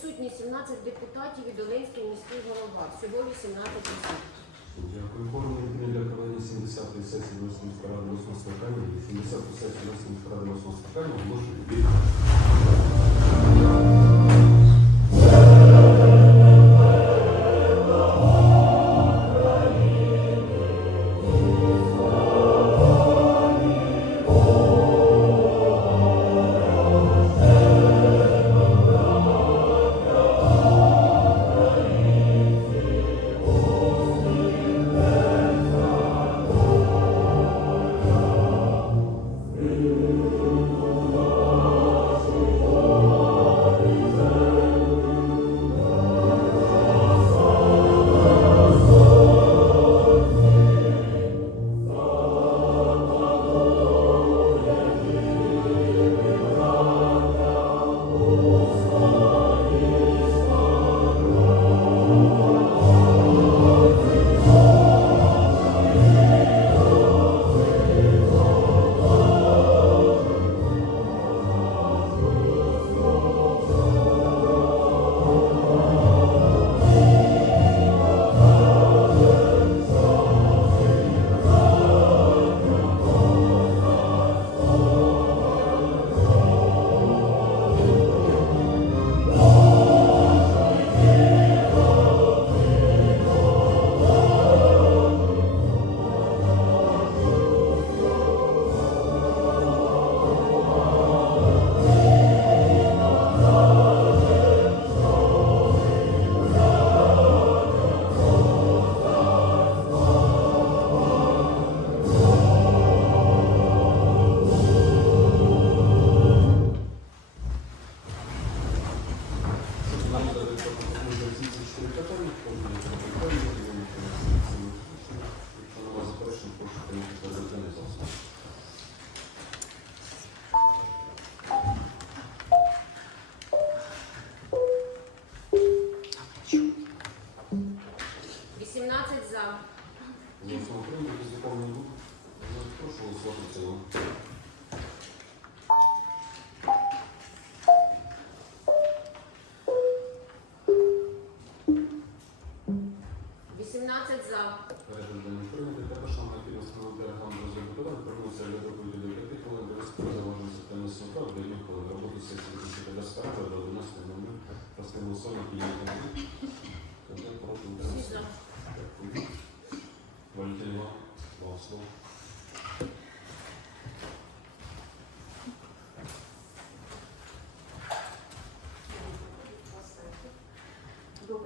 Присутні 17 депутатів і Долинський міський голова. Всього 18 осіб. Дякую. Форум для проведення 70-ї сесії Донецької міської ради 8 скликання. 70-ту сесію Донецької міської ради 8 скликання оголошую від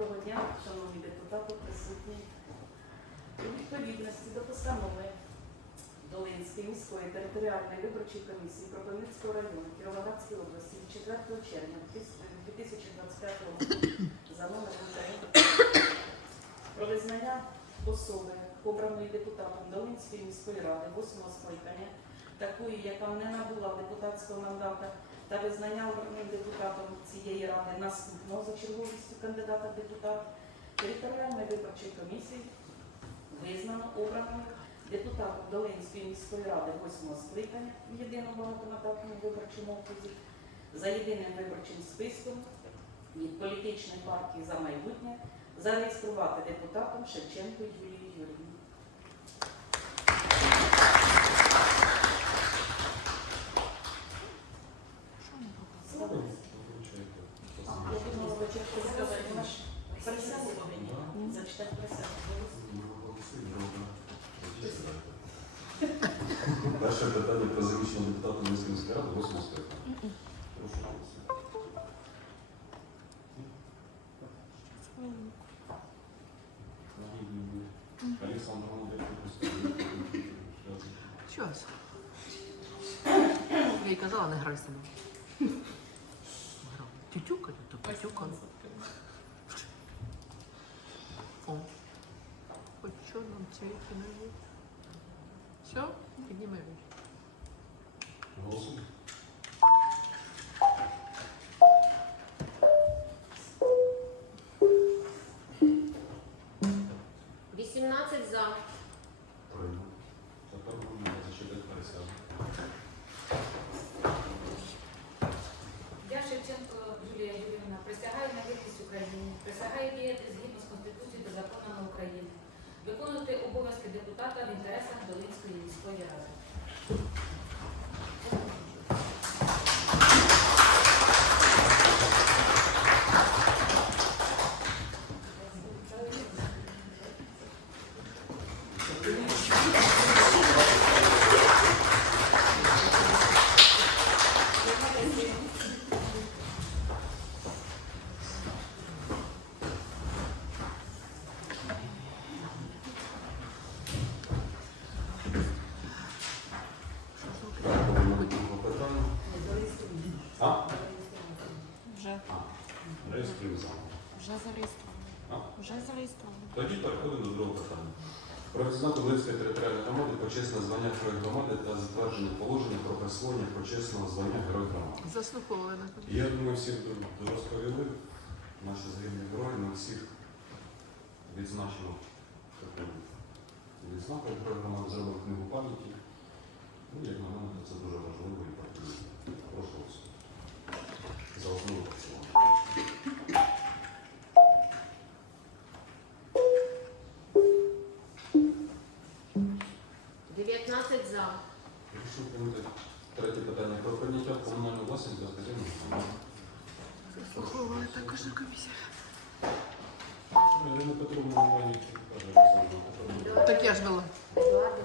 Доброго дня, шановні депутати, присутні. У відповідності до постанови Долинської міської територіальної виборчої комісії Кропивницького району Кіровоградської області від 4 червня 2025 року за номером 3 про визнання особи, обраної депутатом Долинської міської ради 8 скликання, такої, яка не набула депутатського мандата, та визнання обраним депутатом цієї ради наступного за черговістю кандидата в депутат територіальної виборчої комісії визнано обраною депутатом Долинської міської ради 8 скликання в єдиному багатомандатному виборчому окрузі за єдиним виборчим списком від політичної партії за майбутнє зареєструвати депутатом Шевченко Юлію повинні зачитати присягу. Перше питання про заміщення депутата міської ради 8 скликання. Прошу голосувати. Олександр Володимирович, Щось. Я їй казала, не грай сама. Тютюкали, то потюкали. О. Хоч нам цвіти не є. Все, підніми віч. Голосуємо. – 18 за. Прийняв. Тепер можна зачитати присягу. Я Шевченко Юлія Юрівна присягаю на А? законами України, виконувати обов'язки депутата в інтересах Долинської міської ради. Герой громади та затвердження положення про присвоєння почесного звання Герой громади. Заслуховували на Я думаю, всі розповіли наші загиблі герої, ми всіх відзначимо відзнаку Герой громади, зробимо книгу пам'яті. Ну, як на мене, це дуже важливо і потрібно. Прошу вас. За основу заслуховували також на комісії. Ірина Петровна немає каже, Так я ж. Едуарdo.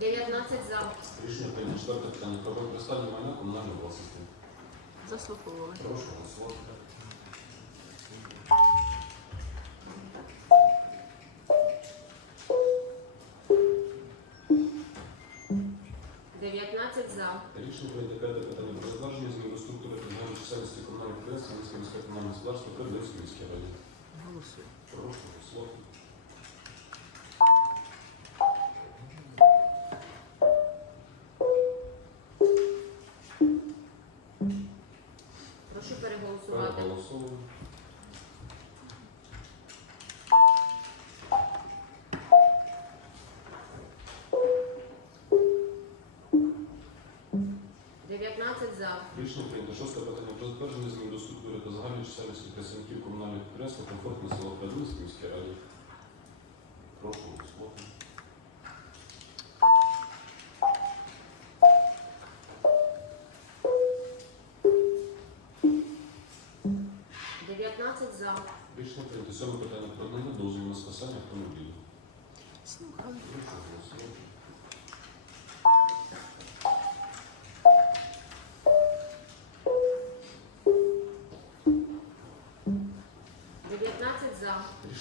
19 за. Рішення прийнято. Четверте питання про використання майна комунальної власності. Заслуховували. Прошу голосувати. За. Рішення прийнято п'яте питання про затвердження змін до структури державної чисельності комунальних підприємств Міської міської комунального господарства. Голосуємо. Прошу голосувати. Рішення прийнято. Шосте питання про затвердження змін до структури та загальної чисельності працівників комунальних підприємств комфортне село Крадинській міській раді. Прошу голосувати. Дев'ятнадцять за. Рішення прийнято. Сьоме питання про надання дозволу на спасання автомобілів. Слухали. Прошу голосувати.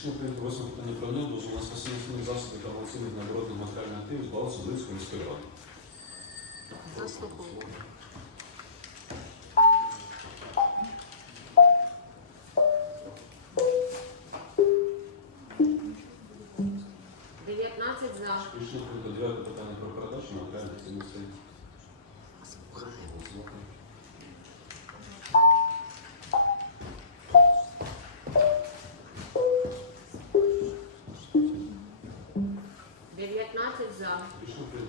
Рішення прийнято. Восьме питання про надання у на спасання основних засобів та малоцінних нагородних матеріальних активів з балансу Волинської міської ради. Прошу 15 за.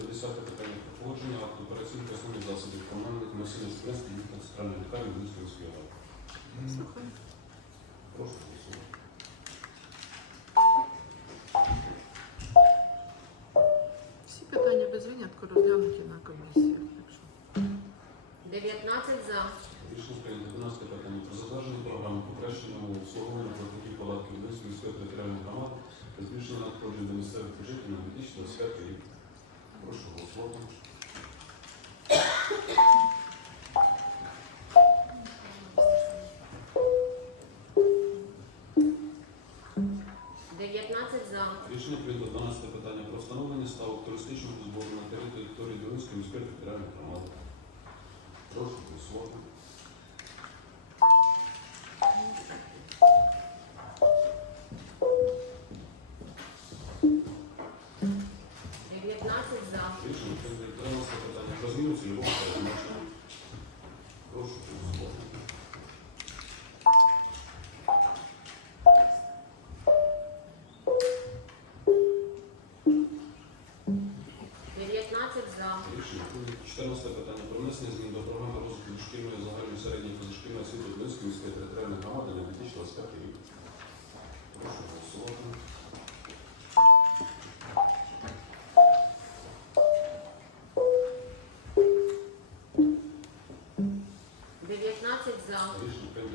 10 питання. Про погодження акту операційних основних засобів командних носіння студентів від центральної лікарні Мінського Прошу голосувати. Території Волинської міської територіальної громади. Прошу голосувати. Рішення прийнято 13 питання про зміну цільового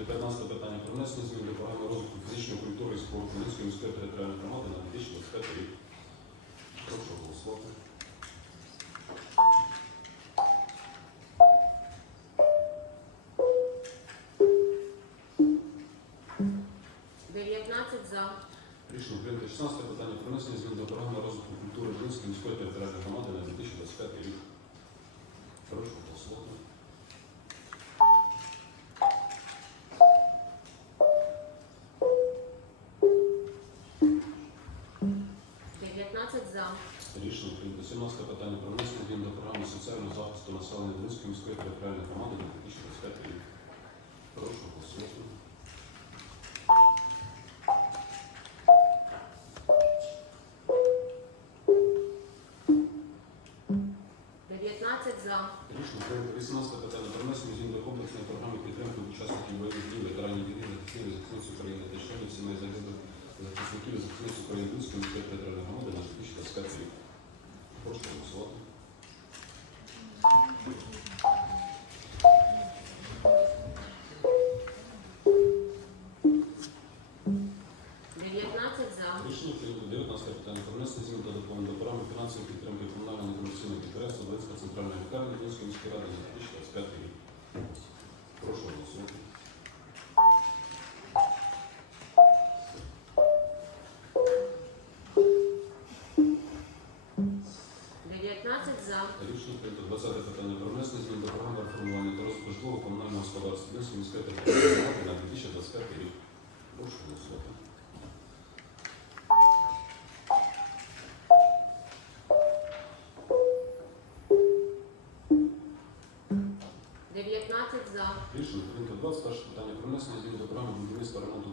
15 питання про внесення змін до програми розвитку фізичної культури і спорту Волинської міської територіальної громади на 2025 рік. Прошу голосувати. За. Рішення прийнято 16 питання про внесення змін до програми розвитку культури Волинської міської територіальної громади на 2025 рік. Прошу 18 питання про внесення змін до програми соціального захисту населення Долинської міської територіальної громади на 2025 рік. Прошу голосувати. За. Рішення прийнято. 18 питання про внесення змін до комплексної програми підтримки учасників бойових дій, ветеранів війни, захисників захисниць України та членів сімей загиблих захисників захисниць України Долинської міської територіальної громади на 2025 рік. Прошу голосувати. За. 20 питання про внесення змін до програми реформування та розвитку житлового комунального господарства Долинської міської територіальної громади на 2025 рік. Прошу голосувати. Рішення прийнято 21 питання про внесення змін до програми будівництва ремонту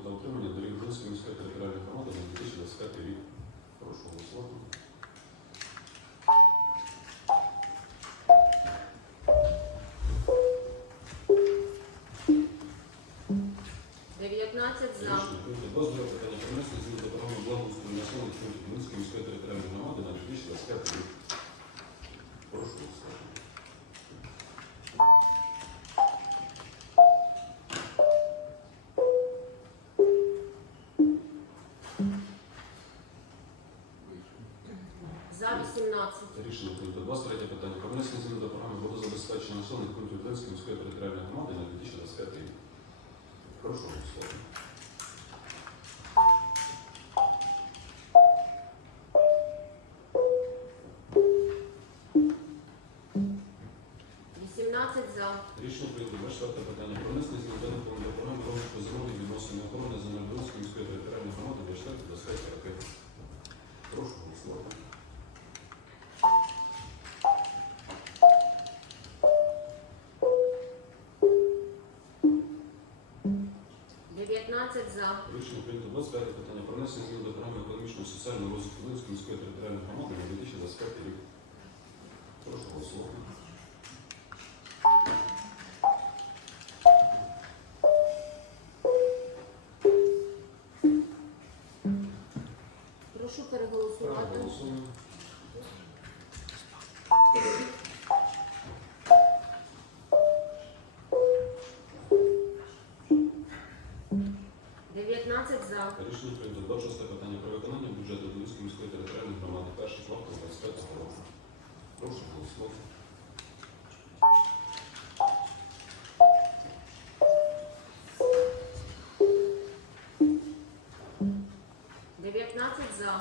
17. Рішення прийнято. 23 питання. Про внесення змін до програми водозабезпечення населених пунктів Донецької міської територіальної громади на 2025 рік. Прошу слово. Вісімнадцять за. Рішення прийнято. Рішення прийнято 25 питання про внесення змін до програми економічного соціального розвитку Долинської міської територіальної громади на 2025 рік. Прошу голосувати. Прийнято 26 питання про виконання бюджету Долинської міської територіальної громади перший квартал 25 року. Прошу голосувати. Дев'ятнадцять за.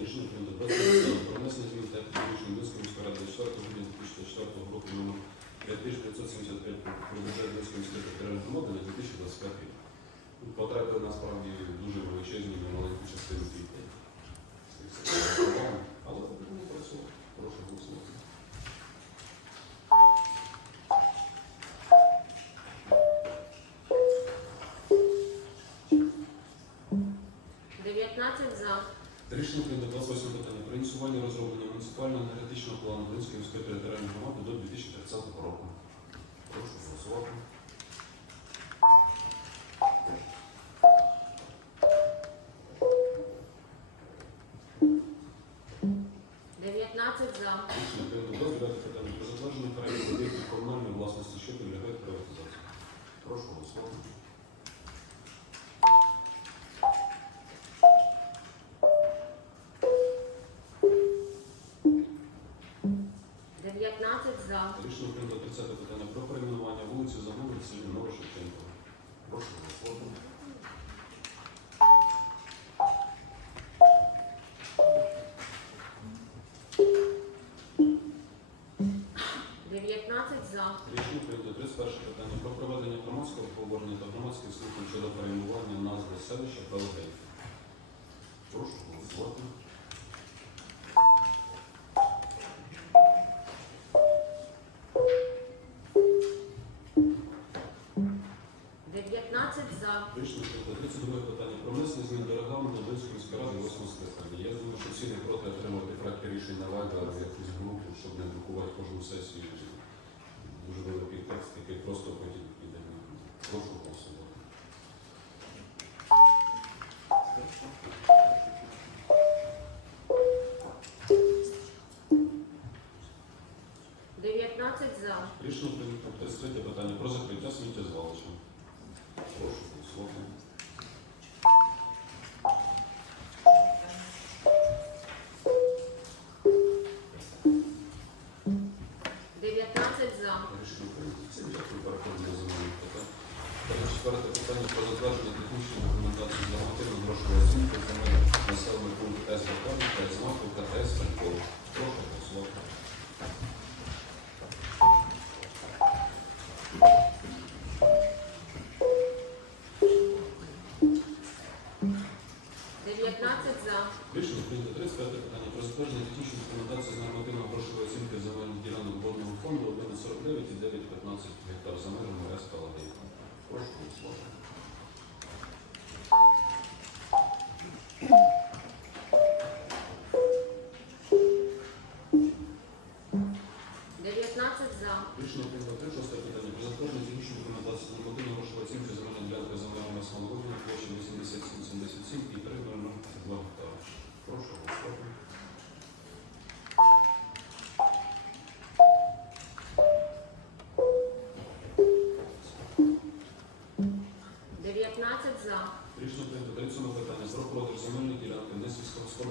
Рішення прийнято 27 питання про внесення змін та підвищення Долинської міської ради 4 грудня 2024 року номер 5575 про бюджет міської територіальної громади на 2025 рік. Тут насправді дуже величезні на маленьку частину тільки. Але не працює. Прошу голосувати. Рішення прийнято 28 питання про ініціювання розроблення муніципального енергетичного плану Долинської міської територіальної громади до 2030 року. Прошу голосувати. Прошу голосувати. Дев'ятнадцять за. Рішення прийнято 30 питання про перейменування вулиці Загони в селі селища Белогейка. Прошу голосувати. за. Рішення прикладається до моє питання про внесення змін до регламенту Донецької міської ради восьмого скликання. Я думаю, що всі не проти отримати проекти рішень на лайда або якусь групу, щоб не друкувати кожну сесію. Дуже великий текст, який просто потім піде. Прошу голосувати. 12 гектар за межами СК Ладейка. Прошу голосувати.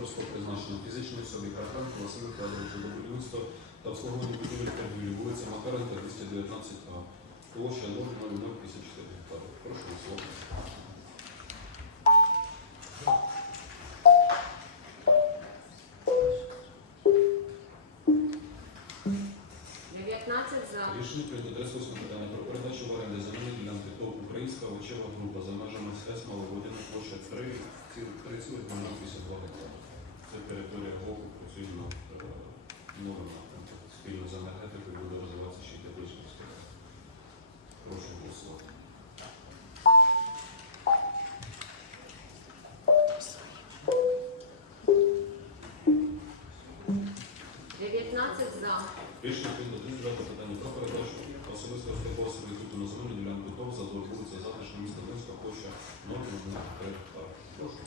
Сільськогосподарського призначення фізичної особи Карпенко Василю Федоровичу до будівництва та обслуговування будівель торгівлі, вулиця Макаренка, 219 А, площа 0,054 гектарів. Прошу голосувати. Прошу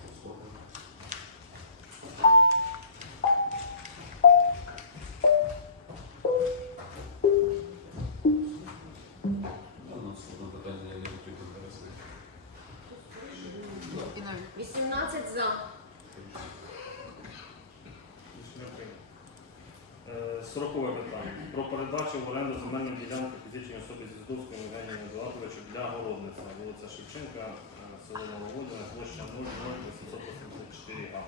00884А.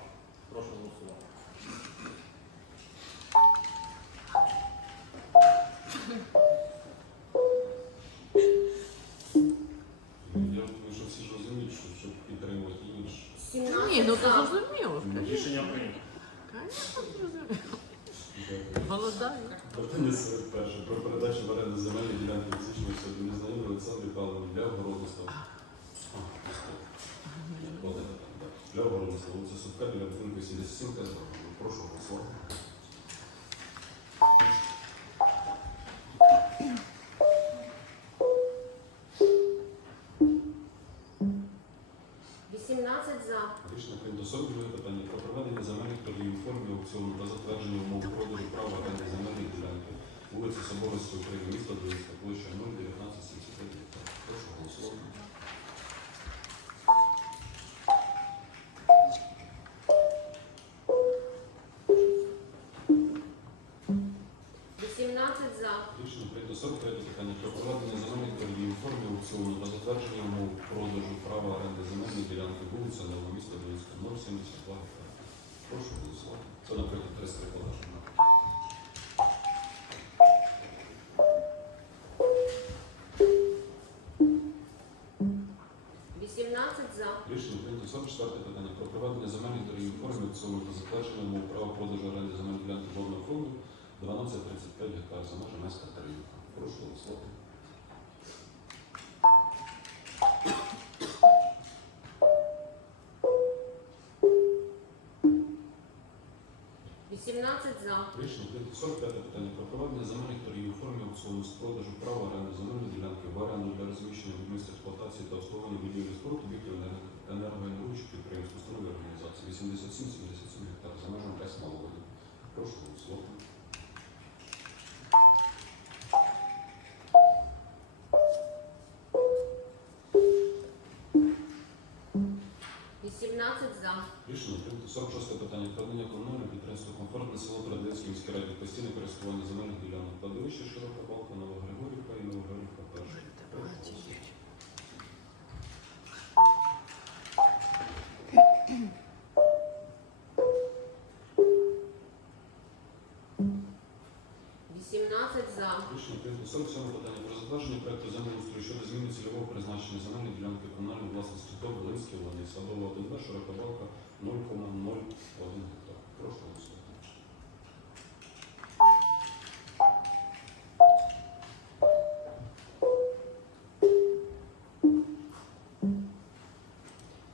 Прошу голосувати. Я думаю, що всі розуміють, що щоб підтримувати інше. Ні, ну то зрозуміло. Рішення прийнято. Звісно, зрозуміло. Голодаю. Про передачу в оренду земельної ділянки фізичної особи незнайомої Олександрі Павлові для огородництва. Це. Для огородництва. Вулиця Сутка, біля будинку 77 казав. Прошу голосувати. Це, наприклад, 300 продаж. Вісімнадцять за. Рішення прийнято 44 питання про проведення земельних торгів формі аукціону та умов права продажу оренди земельної ділянки водного фонду 1235 гектар за межами. Прошу голосувати. Проведення земельних торгів у формі аукціону з продажу права оренди земельної ділянки в оренду для розміщення будівництва експлуатації та обслуговування будівлі споруд об'єктів енерго- енергогенеруючих підприємств, установи організації 87-77 гектар за межами ТЕС Маловодів. Прошу голосувати. Вісімнадцять за. Рішення прийнято. 46 питання Вкладення комунального підприємства комфортне село Переделській міський раді постійне користування земельних ділянок кладовища Широка Балка, Новогригорівка Волині, Садова 1Б, Широка Балка 0,01 гектар. Прошу голосувати.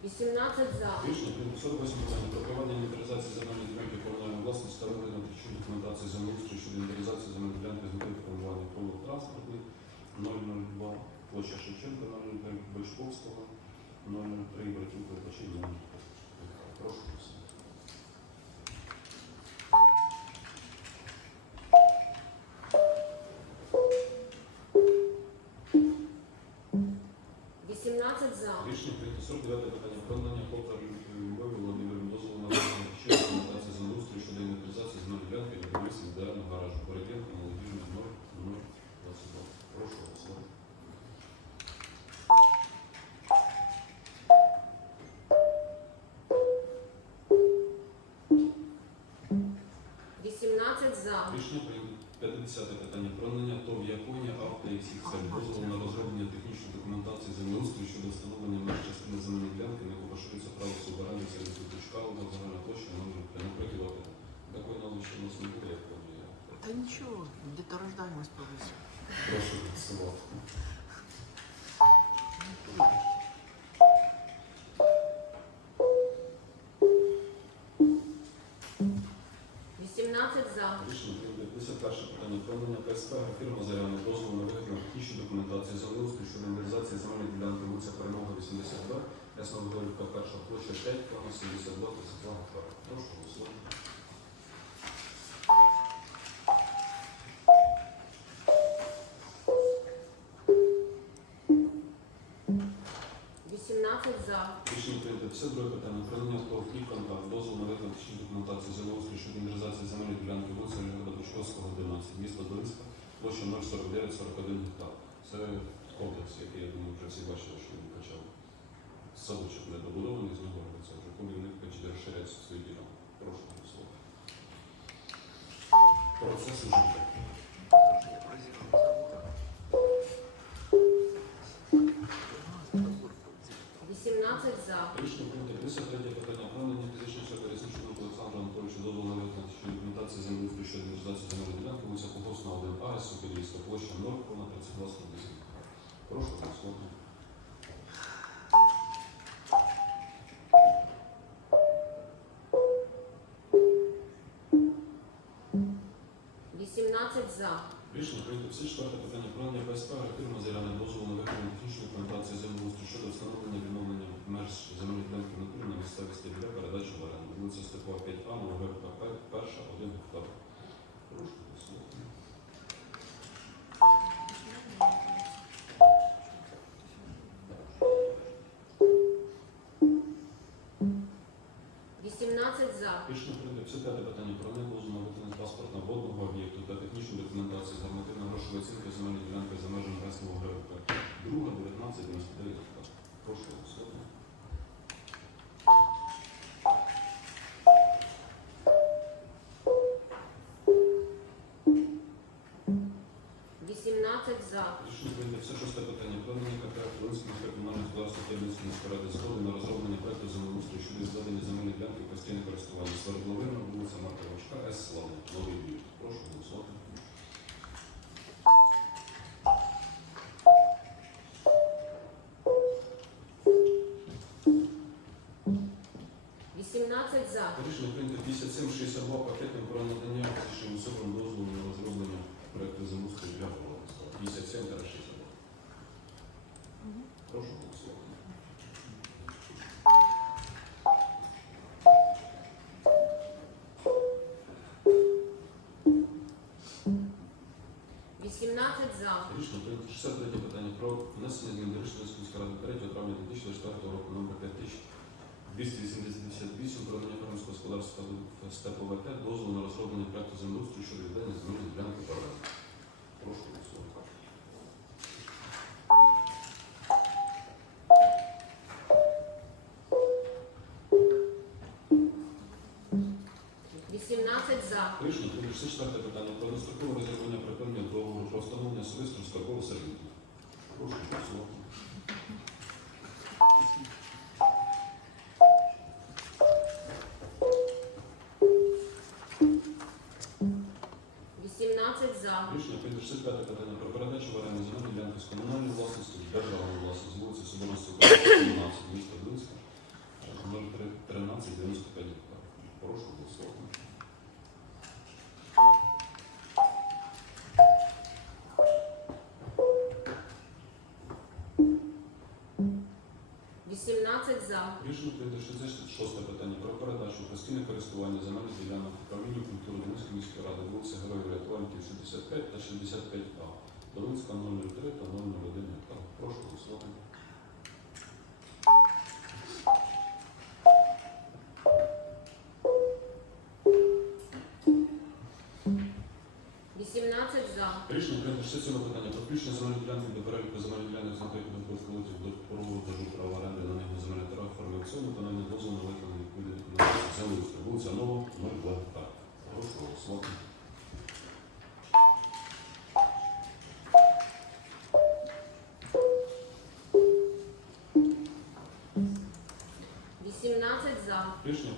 Вісімнадцять за. Рішення прийнято 48 питання про проведення інвентаризації земельної ділянки комунальної власності та виведення технічної документації землеустрою щодо інвентаризації земельної ділянки з метою формування колу транспортний 002, площа Шевченка 005, Бочковського 003, Братів это 0. Прошу прошу голосувати. Вісімнадцять за. Рішення прийнято 51 питання про надання фірма Заряна дозволу на виготовлення технічної документації землеустрою щодо інвентаризації земельної ділянки вулиця Перемога 82, Ясна Вигорівка, перша площа 5, плана 72, 32 гектара. Прошу голосувати. 11, місто Долинська, площа 04941 гектар. Це комплекс, який, я думаю, вже всі бачили, що він почав з садочок недобудований, з нього робиться вже комівник почти розширяється свої ділянки. Прошу голосувати. Процес уже. Вісімнадцять за. Рішення прийнято 53 питання про фізичної особи дозволу на виготовлення технічної документації землеустрою щодо інвентаризації земельної ділянки вулиця Колгоспна 1А, Соколівська, площа 0,32 Прошу голосувати. Вісімнадцять за. Рішення прийнято 54 питання про ПСП фірма Заряна дозволу на виконання технічної документації землеустрою щодо встановлення меж земельної ділянки в на місцевості для передачі в оренду. Вулиця Степова 5А, Новогребка перша, 1 гектар. Прошу голосувати. За. Рішення прийнято 55 питання про дозволу на виконання паспортно водного об'єкту та технічної документації з нормативно-грошової оцінки земельної ділянки за межами Грецького ГРП. Друга, 19, 99 гектар. Прошу голосувати. Рішення прийнято 56 питання планування КП Волинської міської комунальної господарства Тернівської ради згоди на розроблення проекту землеустрою щодо відведення земельної ділянки постійне користування Свердловина, вулиця Марка Вачка, С. Славна, Новий Бій. Прошу голосувати. Рішення прийнято 64 питання про дострокове розірвання припинення договору про встановлення особистого строкового сервіту. Прошу голосувати. Рішення прийнято 65 питання про передачу в оренду земельної ділянки з комунальної власності в державну власність з вулиці Соборності 17, за. Рішення прийнято 66 питання про передачу постійне користування земельних ділянок управління культури Донецької міської ради вулиці Героїв Рятувальників 65 та 65А. Долинська 003 та 001 гектар. Прошу голосувати.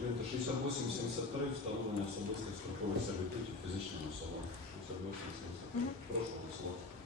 Рішення прийнято 68-73 встановлення особистих строкових сервітутів фізичним особам. 68-73. Прошу голосувати.